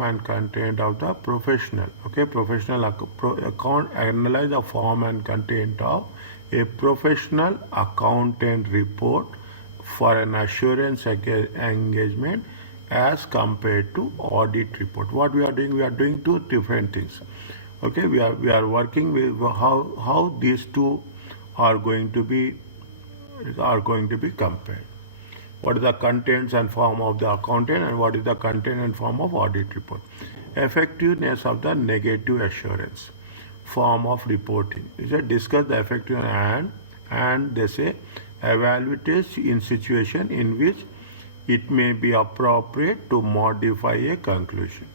and content of the professional. Okay, professional account analyze the form and content of a professional accountant report for an assurance engagement as compared to audit report. What we are doing? We are doing two different things. Okay, we are working with how these two are going to be compared. What is the contents and form of the accountant and what is the content and form of audit report. Effectiveness of the negative assurance form of reporting. Is it discuss the effectiveness and they say evaluate in situation in which it may be appropriate to modify a conclusion.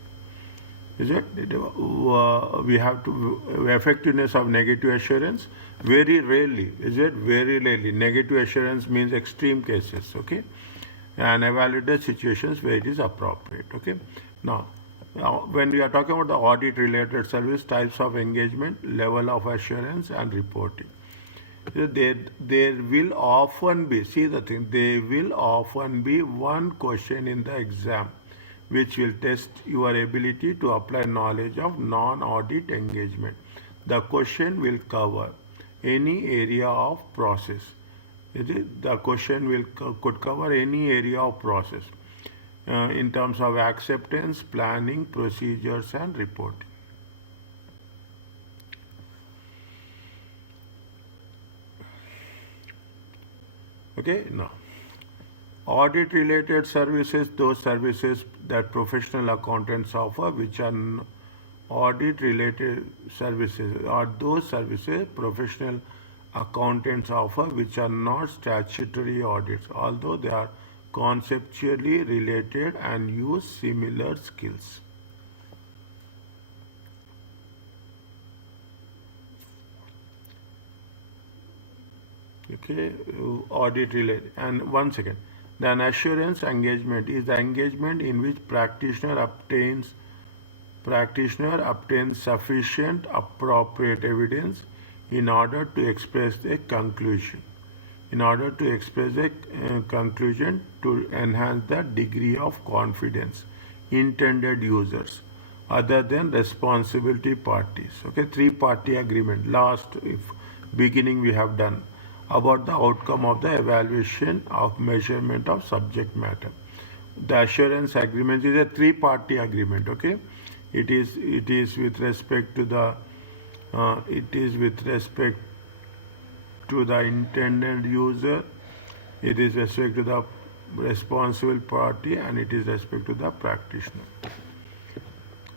Is it? We have to effectiveness of negative assurance. Very rarely, is it? Very rarely. Negative assurance means extreme cases, okay? And evaluate the situations where it is appropriate, okay? Now, when we are talking about the audit-related service, types of engagement, level of assurance, and reporting. There will often be, see the thing, there will often be one question in the exam which will test your ability to apply knowledge of non-audit engagement. The question will cover any area of process. The question could cover any area of process in terms of acceptance, planning, procedures, and reporting. Okay, now. Audit related services, those services that professional accountants offer, which are audit related services, are those services professional accountants offer which are not statutory audits, although they are conceptually related and use similar skills. Okay, audit related. And one second. Then assurance engagement is the engagement in which practitioner obtains sufficient appropriate evidence in order to express a conclusion. In order to express a conclusion to enhance the degree of confidence intended users other than responsibility parties. Okay, three-party agreement. Last beginning we have done about the outcome of the evaluation of measurement of subject matter. The assurance agreement is a three-party agreement. Okay, it is with respect to the intended user, it is respect to the responsible party, and it is respect to the practitioner.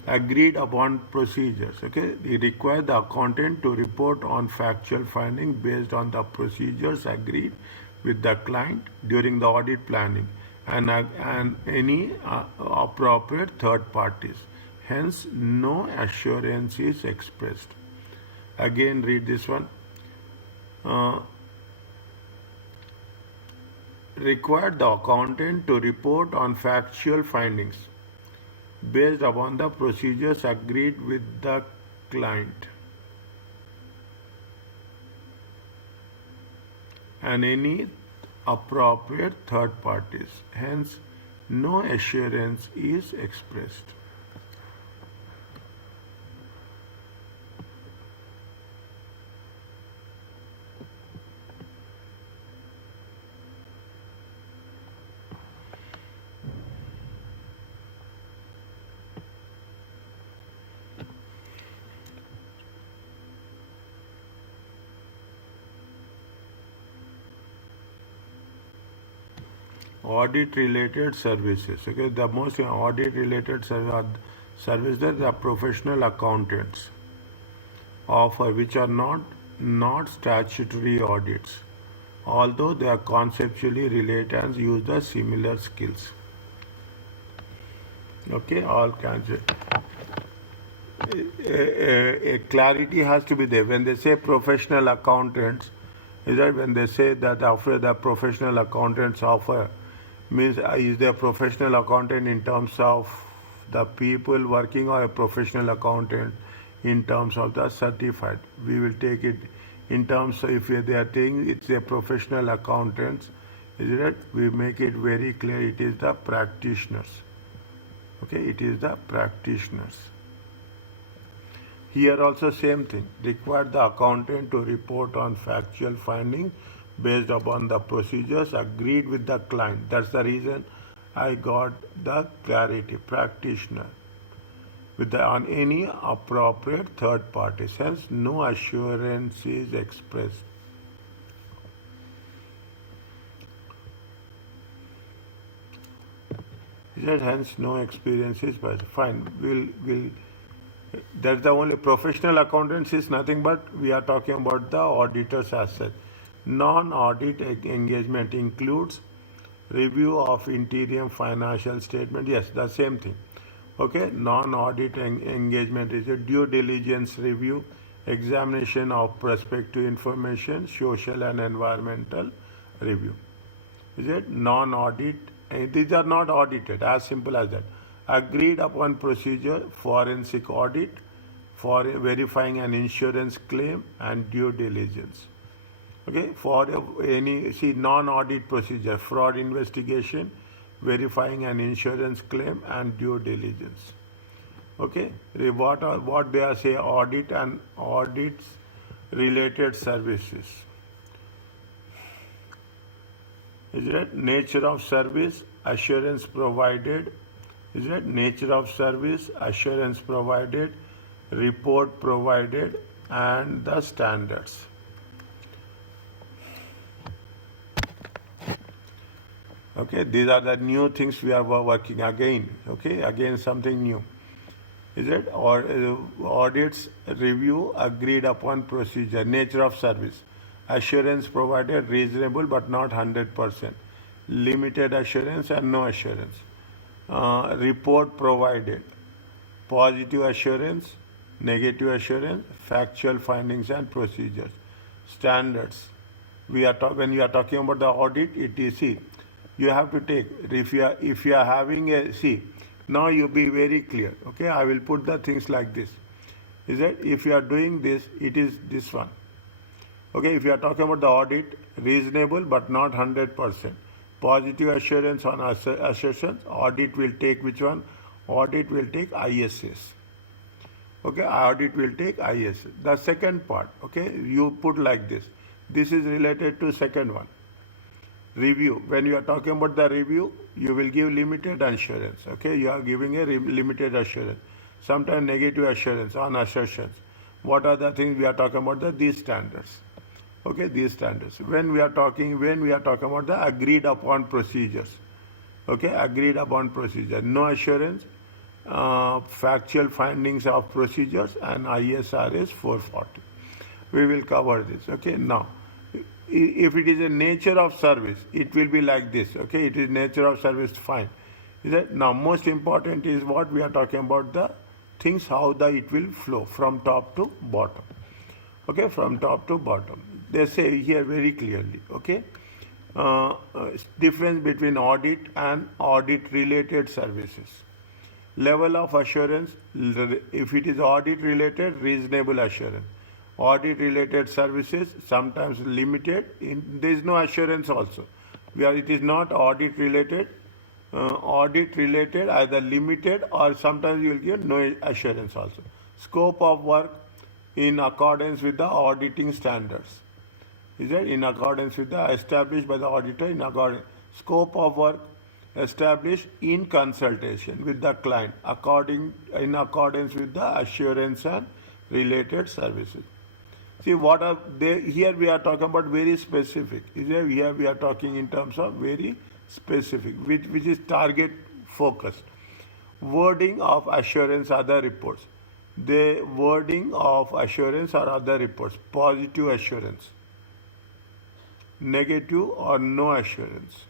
Agreed upon procedures. Okay, it requires the accountant to report on factual findings based on the procedures agreed with the client during the audit planning and any appropriate third parties. Hence, no assurance is expressed. Again, read this one. Required the accountant to report on factual findings based upon the procedures agreed with the client and any appropriate third parties. Hence, no assurance is expressed. Audit related services. Okay, the most audit related services the professional accountants offer, which are not statutory audits, although they are conceptually related and use the similar skills. Okay, all kinds of a clarity has to be there. When they say professional accountants, is that when they say that after the professional accountants offer, means is there a professional accountant in terms of the people working or a professional accountant in terms of the certified? We will take it in terms of if they are saying it's a professional accountants, is it? We make it very clear it is the practitioners. Okay, it is the practitioners. Here also same thing. Require the accountant to report on factual findings based upon the procedures agreed with the client. That's the reason I got the clarity. Practitioner with on any appropriate third party. Hence, no assurance is expressed. Hence, no experience is present. Fine. We'll that's the only professional accountants is nothing but we are talking about the auditors as such. Non-audit engagement includes review of interim financial statement. Yes, the same thing. Okay, non-audit engagement is a due diligence review, examination of prospective information, social and environmental review. Is it non-audit? These are not audited, as simple as that. Agreed upon procedure, forensic audit for verifying an insurance claim and due diligence. Okay, for any non-audit procedure, fraud investigation, verifying an insurance claim and due diligence. Okay, what they are say audit and audits related services. Is it nature of service, assurance provided? Is it nature of service, assurance provided, report provided, and the standards. Okay, these are the new things we are working again. Okay, again something new. Is it or audits review agreed upon procedure, nature of service, assurance provided reasonable but not 100%, limited assurance and no assurance. Report provided, positive assurance, negative assurance, factual findings and procedures, standards. When you are talking about the audit, it is you have to take if you are having a now you be very clear. Okay, I will put the things like this. Is that if you are doing this, it is this one. Okay, if you are talking about the audit, reasonable but not 100%. Positive assurance on assertions, audit will take which one? Audit will take ISS. Okay, audit will take ISS. The second part, okay, you put like this. This is related to second one. Review. When you are talking about the review, you will give limited assurance. Okay, you are giving a limited assurance. Sometimes negative assurance on assertions. What are the things we are talking about? These standards. Okay, these standards. When we are talking about the agreed upon procedures. Okay, agreed upon procedure. No assurance, factual findings of procedures, and ISRS 440. We will cover this. Okay, now, if it is a nature of service, it will be like this. Okay, it is nature of service, fine. Is that now most important is what we are talking about the things how it will flow from top to bottom. Okay, from top to bottom. They say here very clearly, okay, difference between audit and audit related services. Level of assurance, if it is audit related, reasonable assurance. Audit related services, sometimes limited, there is no assurance also. It is not audit related, either limited or sometimes you will give no assurance also. Scope of work in accordance with the auditing standards. Is it in accordance with the established by the auditor in accordance? Scope of work established in consultation with the client in accordance with the assurance and related services. See what are they here we are talking about very specific. Here we are talking in terms of very specific, which is target focused. Wording of assurance other reports. The wording of assurance or other reports. Positive assurance. Negative or no assurance.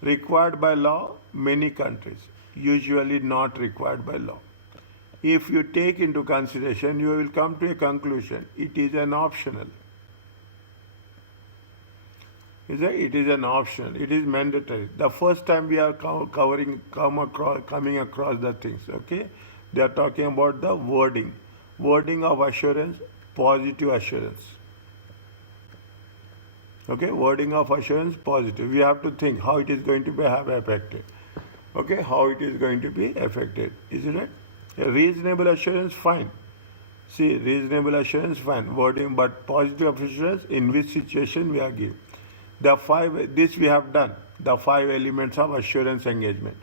Required by law, many countries. Usually not required by law. If you take into consideration, you will come to a conclusion. It is an optional. It is an option. It is mandatory. The first time we are coming across the things. Okay, they are talking about the wording of assurance, positive assurance. Okay, wording of assurance, positive. We have to think how it is going to be have affected. Okay, how it is going to be affected. Is it right? A reasonable assurance, fine. See, reasonable assurance, fine. Wording, but positive assurance, in which situation we are giving. This we have done. The 5 elements of assurance engagement.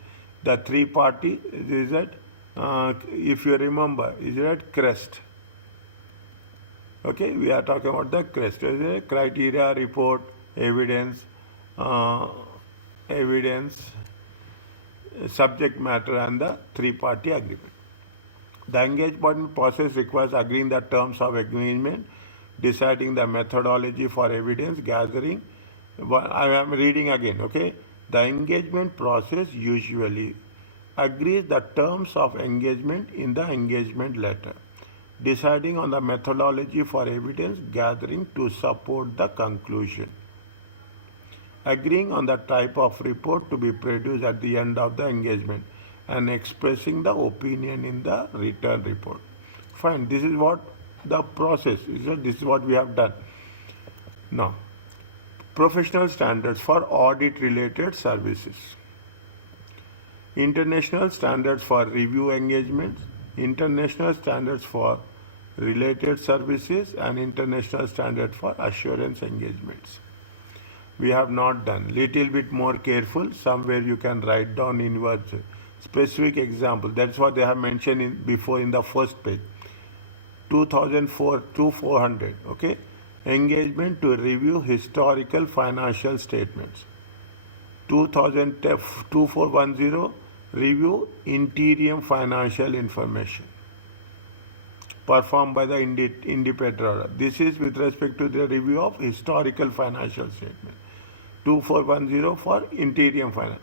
The 3-party, is it? If you remember, is it CREST? Okay, we are talking about the CREST. Is it? Criteria, report, evidence, subject matter, and the 3-party agreement. The engagement process requires agreeing the terms of agreement, deciding the methodology for evidence gathering. I am reading again, okay? The engagement process usually agrees the terms of engagement in the engagement letter, deciding on the methodology for evidence gathering to support the conclusion, agreeing on the type of report to be produced at the end of the engagement, and expressing the opinion in the return report. Fine, this is what the process is. This is what we have done. Now, professional standards for audit related services. International standards for review engagements, international standards for related services, and international standard for assurance engagements. We have not done. Little bit more careful. Somewhere you can write down in your specific example. That's what they have mentioned before in the first page. 2004 to 400. Okay. Engagement to review historical financial statements. 2410, review interim financial information performed by the independent auditor. This is with respect to the review of historical financial statement. 2410 for interim finance.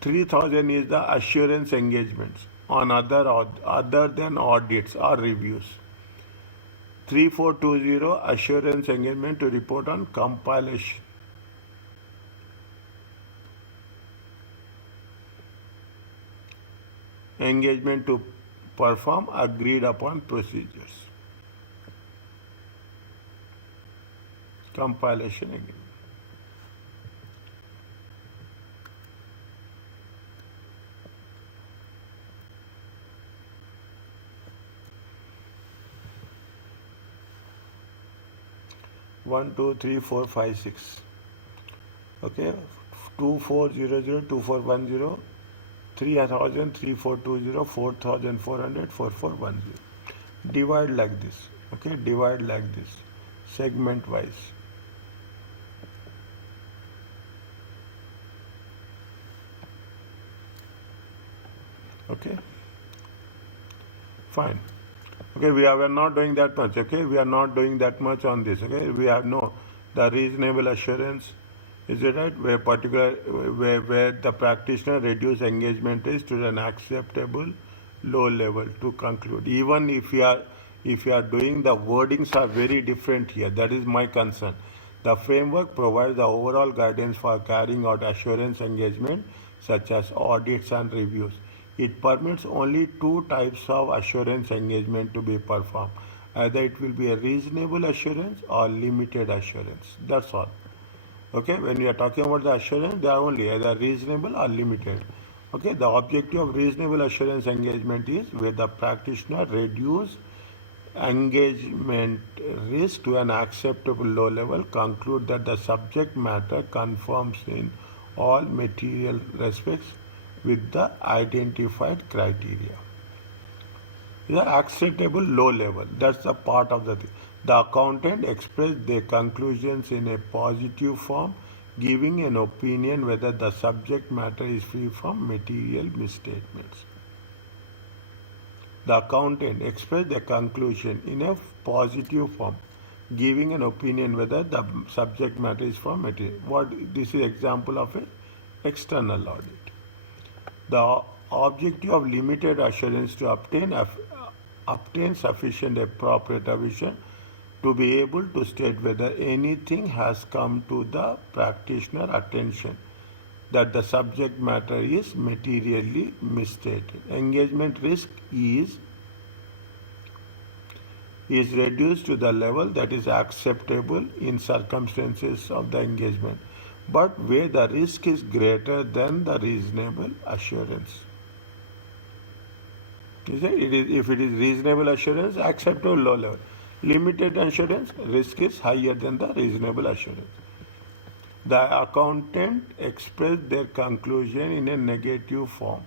3000 is the assurance engagements on other than audits or reviews. 3420 assurance engagement to report on compilation. Engagement to perform agreed upon procedures. Compilation agreement. One, two, three, four, five, six. Okay, 2400, 2410, 3000, 3420, 4400, 4410. Divide like this. Okay, divide like this, segment wise. Okay, fine. Okay, we are not doing that much. Okay, we are not doing that much on this. Okay, we have the reasonable assurance. Is it right? Where the practitioner reduce engagement risk to an acceptable low level to conclude. Even if you are doing, the wordings are very different here. That is my concern. The framework provides the overall guidance for carrying out assurance engagement such as audits and reviews. It permits only 2 types of assurance engagement to be performed. Either it will be a reasonable assurance or limited assurance. That's all. Okay, when we are talking about the assurance, they are only either reasonable or limited. Okay, the objective of reasonable assurance engagement is where the practitioner reduce engagement risk to an acceptable low level, conclude that the subject matter conforms in all material respects with the identified criteria. The acceptable low level, that's the part of the thing. The accountant expressed their conclusions in a positive form, giving an opinion whether the subject matter is free from material misstatements. The accountant expressed their conclusion in a positive form, giving an opinion whether the subject matter is from material. This is example of an external audit. The objective of limited assurance to obtain sufficient appropriate vision to be able to state whether anything has come to the practitioner attention that the subject matter is materially misstated. Engagement risk is reduced to the level that is acceptable in circumstances of the engagement but where the risk is greater than the reasonable assurance. If it is reasonable assurance, acceptable low level. Limited assurance, risk is higher than the reasonable assurance. The accountant expressed their conclusion in a negative form.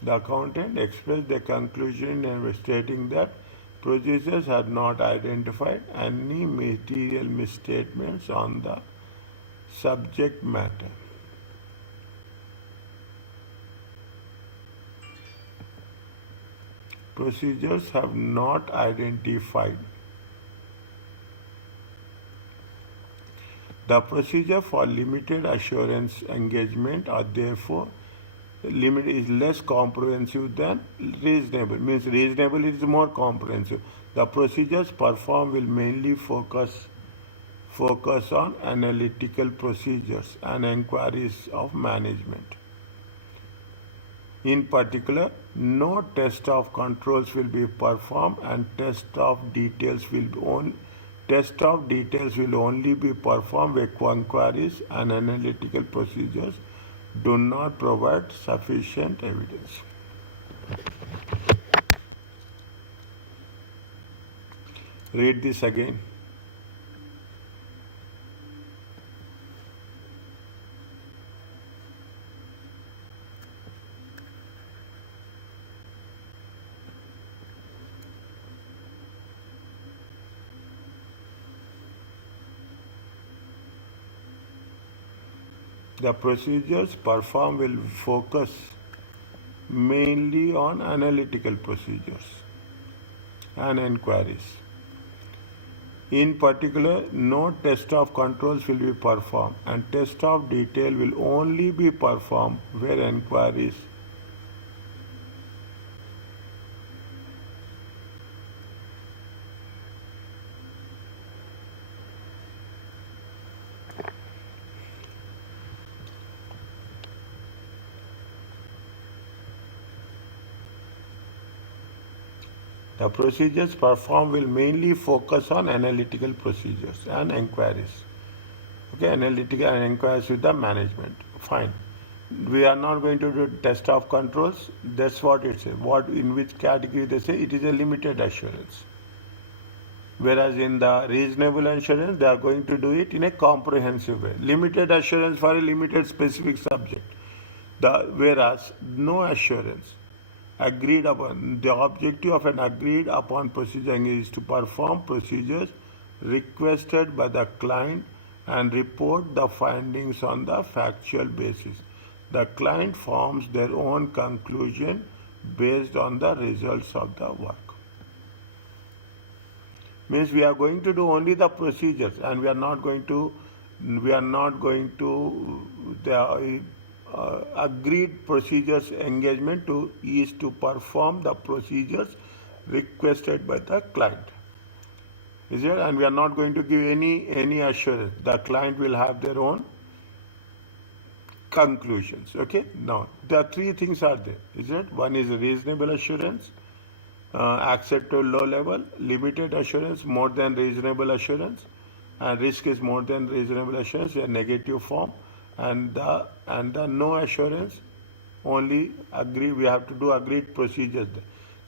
The accountant expressed their conclusion and stating that producers had not identified any material misstatements on the subject matter. Procedures have not identified. The procedure for limited assurance engagement are therefore limit is less comprehensive than reasonable. Means reasonable is more comprehensive. The procedures performed will mainly focus on analytical procedures and inquiries of management. In particular, no test of controls will be performed and test of details will only be performed where inquiries and analytical procedures do not provide sufficient evidence. Read this again. The procedures performed will focus mainly on analytical procedures and inquiries. In particular, no test of controls will be performed and test of detail will only be performed where inquiries The procedures performed will mainly focus on analytical procedures and inquiries. Okay, analytical and inquiries with the management. Fine. We are not going to do test of controls. That's what it says. In which category they say it is a limited assurance. Whereas in the reasonable assurance, they are going to do it in a comprehensive way. Limited assurance for a limited specific subject. Whereas no assurance agreed upon. The objective of an agreed upon procedure is to perform procedures requested by the client and report the findings on the factual basis. The client forms their own conclusion based on the results of the work. Means we are going to do only the procedures and we are not going to the agreed procedures engagement is to perform the procedures requested by the client. Is it? And we are not going to give any assurance. The client will have their own conclusions. Okay. Now the three things are there. Is it? One is reasonable assurance, acceptable low level, limited assurance, more than reasonable assurance, and risk is more than reasonable assurance, a negative form. And the no assurance, only agree. We have to do agreed procedures.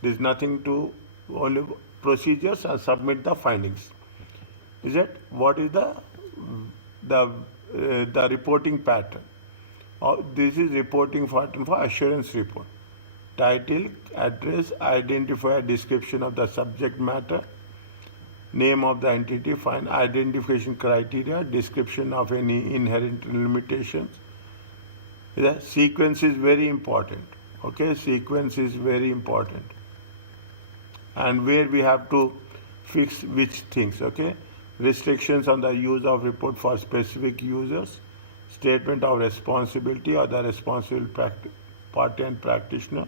There is nothing to only procedures and submit the findings. Is it? What is the reporting pattern? This is reporting pattern for assurance report. Title, address, identifier, description of the subject matter, name of the entity, find identification criteria, description of any inherent limitations. The sequence is very important. Okay, sequence is very important. And where we have to fix which things. Okay, restrictions on the use of report for specific users, statement of responsibility or the responsible party and practitioner,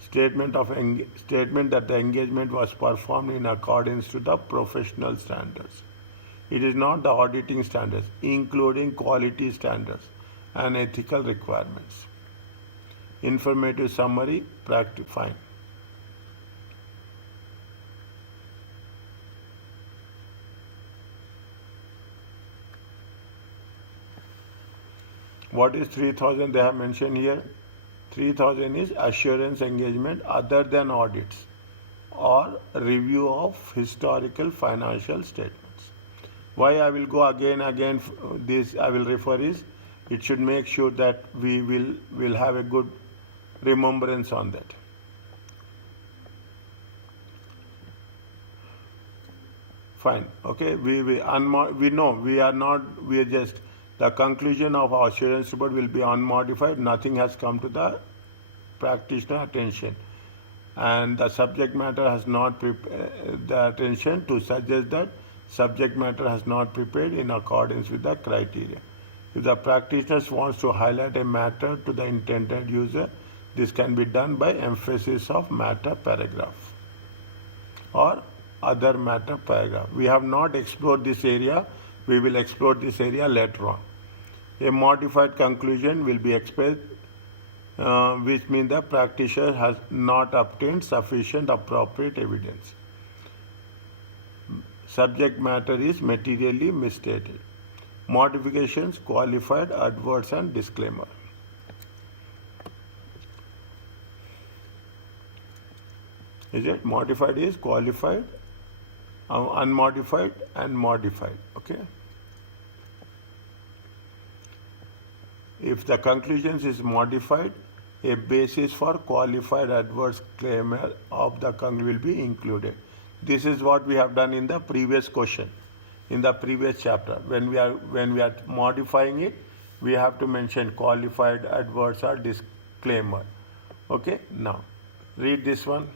statement that the engagement was performed in accordance to the professional standards. It is not the auditing standards, including quality standards, and ethical requirements. Informative summary, fine. What is 3000 they have mentioned here? 3000 is assurance engagement other than audits or review of historical financial statements. Why I will go again this I will refer is it should make sure that we will have a good remembrance on that. Fine. Okay. We know we are not. We are just the conclusion of our assurance report will be unmodified. Nothing has come to the practitioner attention, and the subject matter has not the attention to suggest that subject matter has not prepared in accordance with the criteria. If the practitioner wants to highlight a matter to the intended user, this can be done by emphasis of matter paragraph or other matter paragraph. We have not explored this area. We will explore this area later on. A modified conclusion will be expressed, which means the practitioner has not obtained sufficient appropriate evidence. Subject matter is materially misstated. Modifications, qualified, adverse, and disclaimer. Is it? Modified is qualified, unmodified, and modified. Okay. If the conclusions is modified, a basis for qualified adverse claim of the conclusion will be included. This is what we have done in the previous question, in the previous chapter. When we are modifying it, we have to mention qualified adverse or disclaimer. Okay. Now, read this one.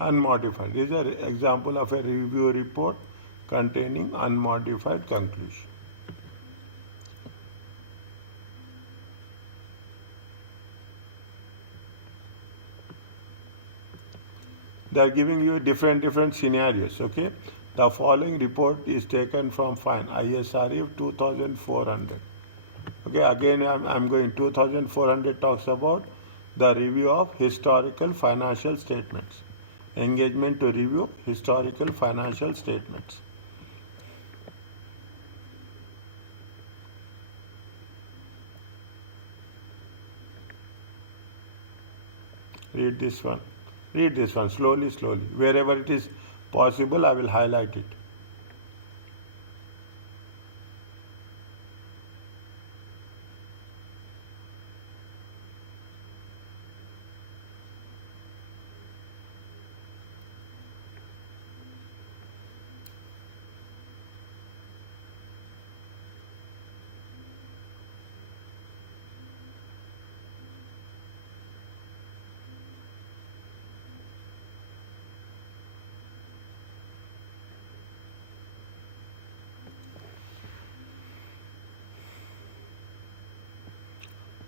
Unmodified. These are example of a review report containing unmodified conclusion. They are giving you different scenarios. Okay, the following report is taken from ISRF 2400. Okay, again I'm going 2400 talks about the review of historical financial statements. Engagement to review historical financial statements. Read this one. Read this one slowly. Wherever it is possible, I will highlight it.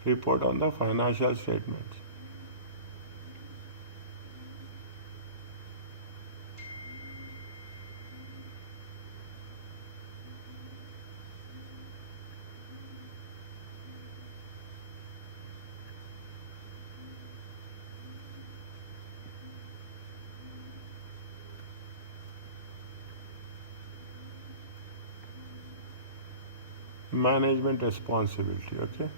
Report on the financial statements. Management responsibility. Okay.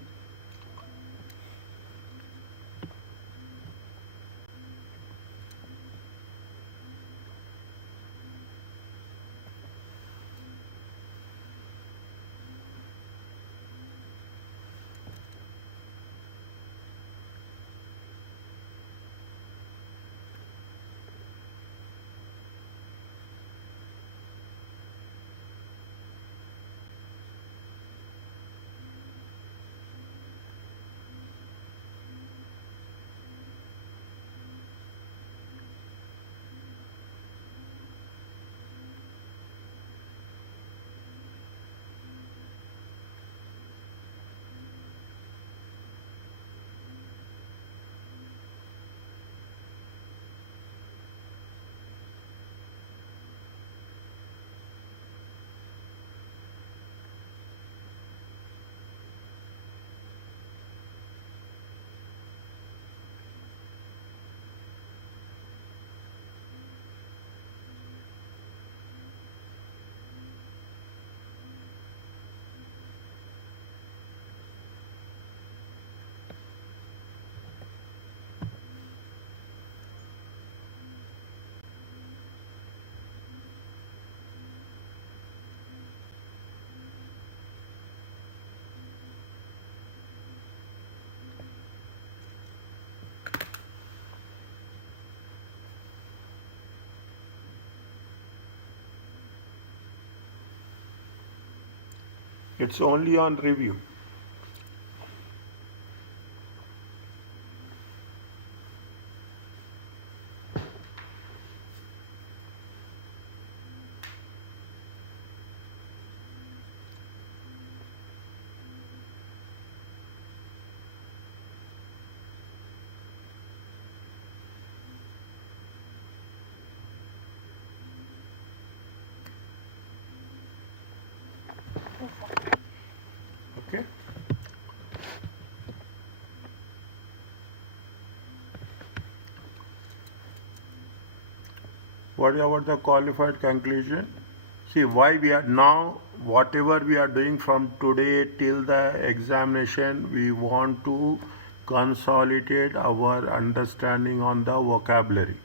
It's only on review. Okay. What about the qualified conclusion? See, why we are now, whatever we are doing from today till the examination, we want to consolidate our understanding on the vocabulary.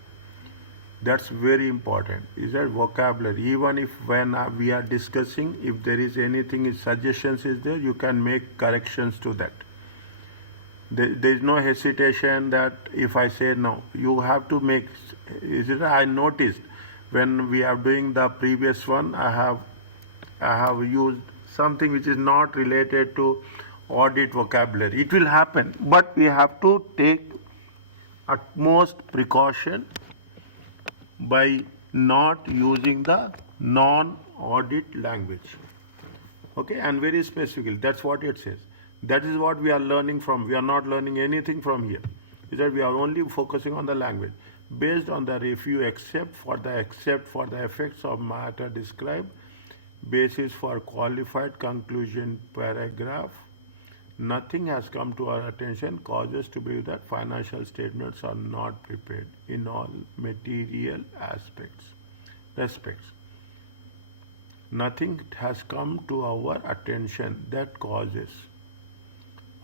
That's very important. Is that vocabulary? Even if when we are discussing, if there is anything, suggestions is there, you can make corrections to that. There is no hesitation that if I say no, you have to make. Is it? I noticed when we are doing the previous one, I have used something which is not related to audit vocabulary. It will happen, but we have to take utmost precaution by not using the non-audit language. Okay, and very specifically, that's what it says. That is what we are learning from. We are not learning anything from here. Is that we are only focusing on the language. Based on the review, except for the effects of matter described, basis for qualified conclusion paragraph, nothing has come to our attention causes to believe that financial statements are not prepared in all material respects. Nothing has come to our attention that causes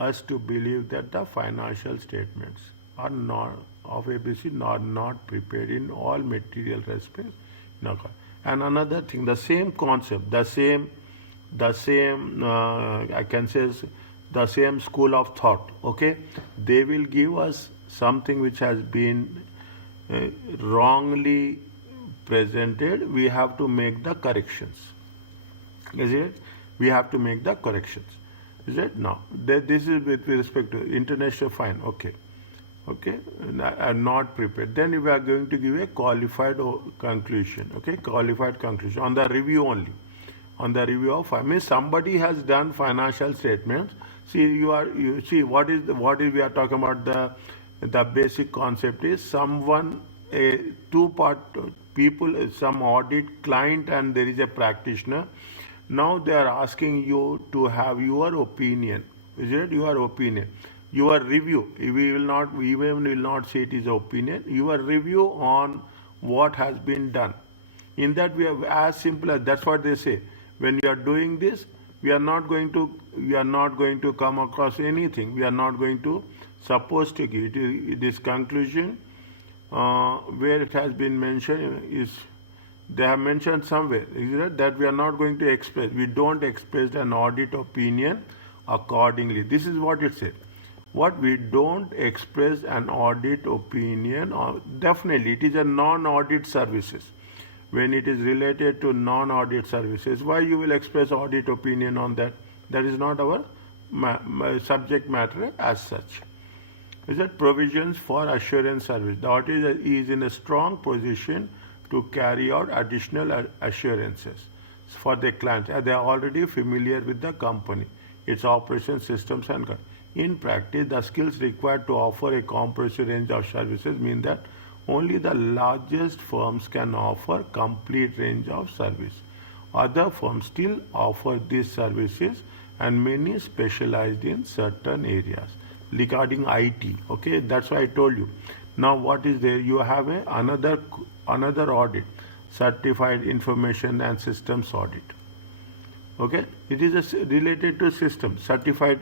us to believe that the financial statements are not of ABC are not prepared in all material respects. And another thing, the same concept, the same I can say the same school of thought. Okay, they will give us something which has been wrongly presented. We have to make the corrections. Is it? We have to make the corrections. Is it? No. This is with respect to international fine. Okay. Okay. I'm not prepared. Then we are going to give a qualified conclusion. Okay. Qualified conclusion on the review only. On the review of, I mean, somebody has done financial statements. See, you see what is we are talking about. The basic concept is someone, a two-part people, some audit client, and there is a practitioner. Now they are asking you to have your opinion. Is it your opinion? Your review. We will not say it is opinion. Your review on what has been done. In that we have as simple as that's what they say. When you are doing this, we are not going to come across anything. We are not going to supposed to give this conclusion where it has been mentioned is. They have mentioned somewhere that we are not going to express. We don't express an audit opinion accordingly. This is what it said. What we don't express an audit opinion, definitely it is a non-audit services. When it is related to non-audit services, why you will express audit opinion on that? That is not our subject matter as such. Is that provisions for assurance service? The audit is in a strong position to carry out additional assurances for the clients. They are already familiar with the company, its operation systems and in practice, the skills required to offer a comprehensive range of services mean that only the largest firms can offer complete range of service. Other firms still offer these services and many specialized in certain areas regarding IT. Okay, that's why I told you. Now what is there? You have another audit, certified information and systems audit. Okay, it is related to system, certified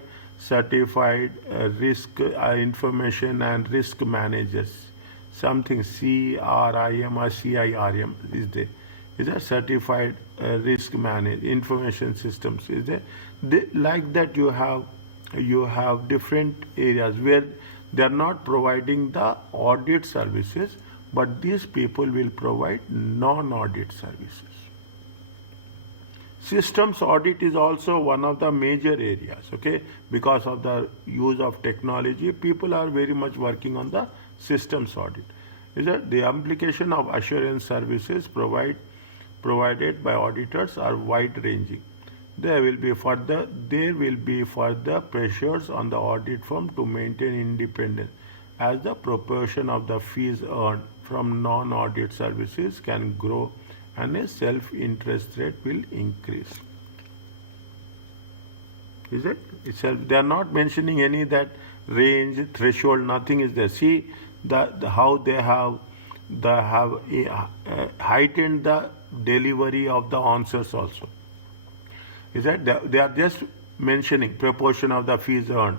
risk information and risk managers. Something CRIM or CIRM is there. Is a certified risk manage information systems is there. Like that you have different areas where they are not providing the audit services, but these people will provide non-audit services. Systems audit is also one of the major areas, okay? Because of the use of technology, people are very much working on the systems audit. Is that the application of assurance services provided by auditors are wide ranging. There will be further pressures on the audit firm to maintain independence as the proportion of the fees earned from non-audit services can grow and a self-interest rate will increase. Is it? They are not mentioning any that range, threshold, nothing is there. See how they have heightened the delivery of the answers also. Is that they are just mentioning proportion of the fees earned.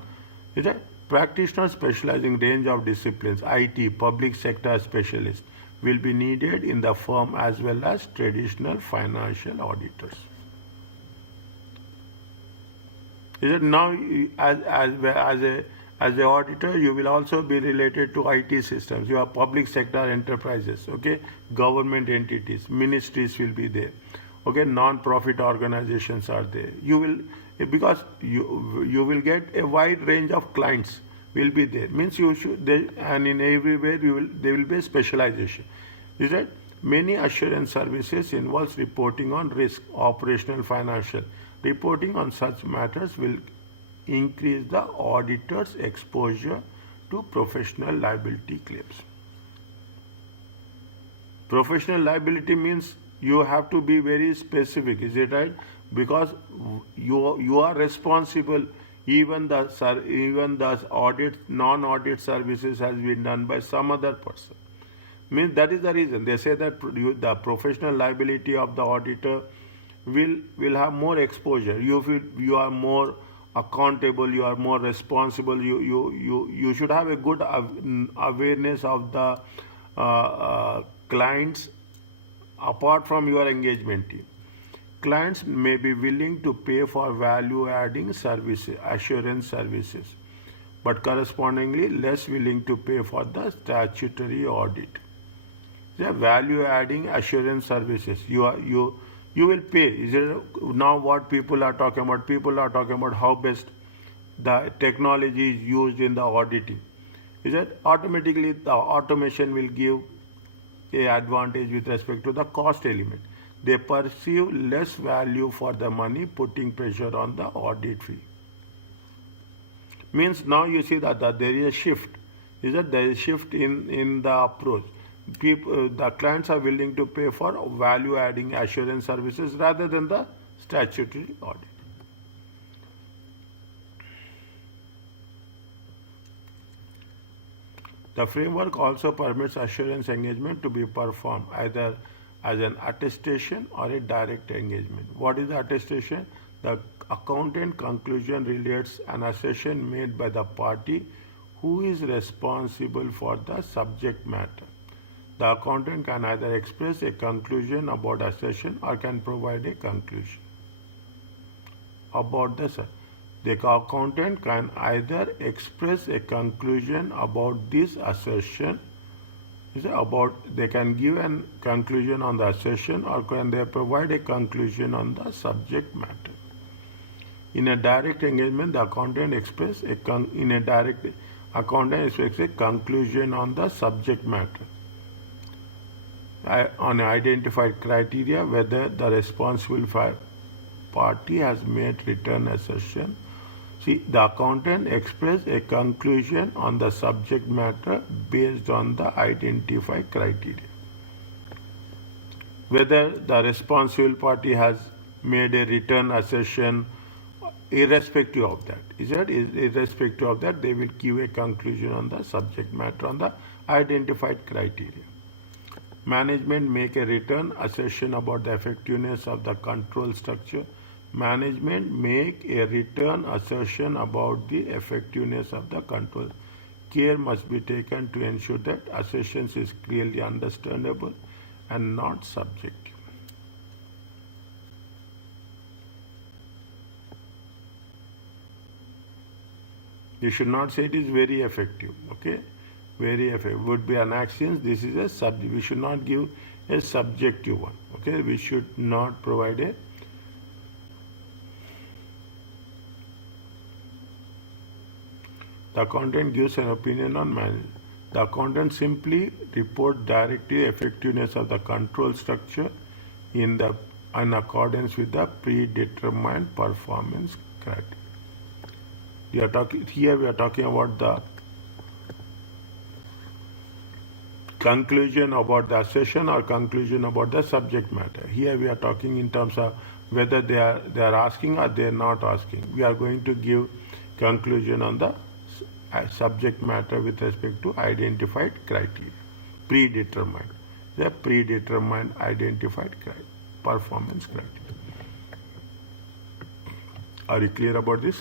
Is that practitioners specializing range of disciplines, IT, public sector specialists will be needed in the firm as well as traditional financial auditors. Is it now as a auditor you will also be related to IT systems. You have public sector enterprises, okay, government entities, ministries will be there, okay, non-profit organizations are there. You will because you will get a wide range of clients will be there. Means you should and in everywhere there will be a specialization. Is that many assurance services involves reporting on risk, operational, financial. Reporting on such matters will increase the auditor's exposure to professional liability claims. Professional liability means you have to be very specific, is it right? Because you are responsible. Even the non-audit services has been done by some other person. Means that is the reason they say that the professional liability of the auditor will have more exposure. You are more accountable, you are more responsible. You should have a good awareness of the clients apart from your engagement team. Clients may be willing to pay for value-adding services, assurance services, but correspondingly less willing to pay for the statutory audit. The value-adding assurance services, you will pay. Is it now what people are talking about? People are talking about how best the technology is used in the auditing. Is that automatically the automation will give a advantage with respect to the cost element. They perceive less value for the money, putting pressure on the audit fee. Means now you see that there is a shift. Is that there is a shift in the approach. The clients are willing to pay for value-adding assurance services rather than the statutory audit. The framework also permits assurance engagement to be performed either as an attestation or a direct engagement. What is the attestation? The accountant conclusion relates an assertion made by the party who is responsible for the subject matter. The accountant can either express a conclusion about assertion or can provide a conclusion about the assertion. The accountant can either express a conclusion about this assertion, they can give a conclusion on the assertion, or can they provide a conclusion on the subject matter. In a direct engagement, the accountant expresses a conclusion on the subject matter on identified criteria whether the responsible party has made return assertion. See, the accountant expressed a conclusion on the subject matter based on the identified criteria. Whether the responsible party has made a return assertion, irrespective of that, irrespective of that, they will give a conclusion on the subject matter on the identified criteria. Management make a return assertion about the effectiveness of the control structure. Management make a return assertion about the effectiveness of the control. Care must be taken to ensure that assertions is clearly understandable and not subjective. You should not say it is very effective, okay? Very effective would be an action. This is a subject. We should not give a subjective one, okay? We should not provide a The accountant gives an opinion on management. The accountant simply reports directly effectiveness of the control structure in accordance with the predetermined performance criteria. We are talking about the conclusion about the session or conclusion about the subject matter. Here we are talking in terms of whether they are asking or they are not asking. We are going to give conclusion on the subject matter with respect to identified criteria, predetermined, the predetermined identified performance criteria. Are you clear about this?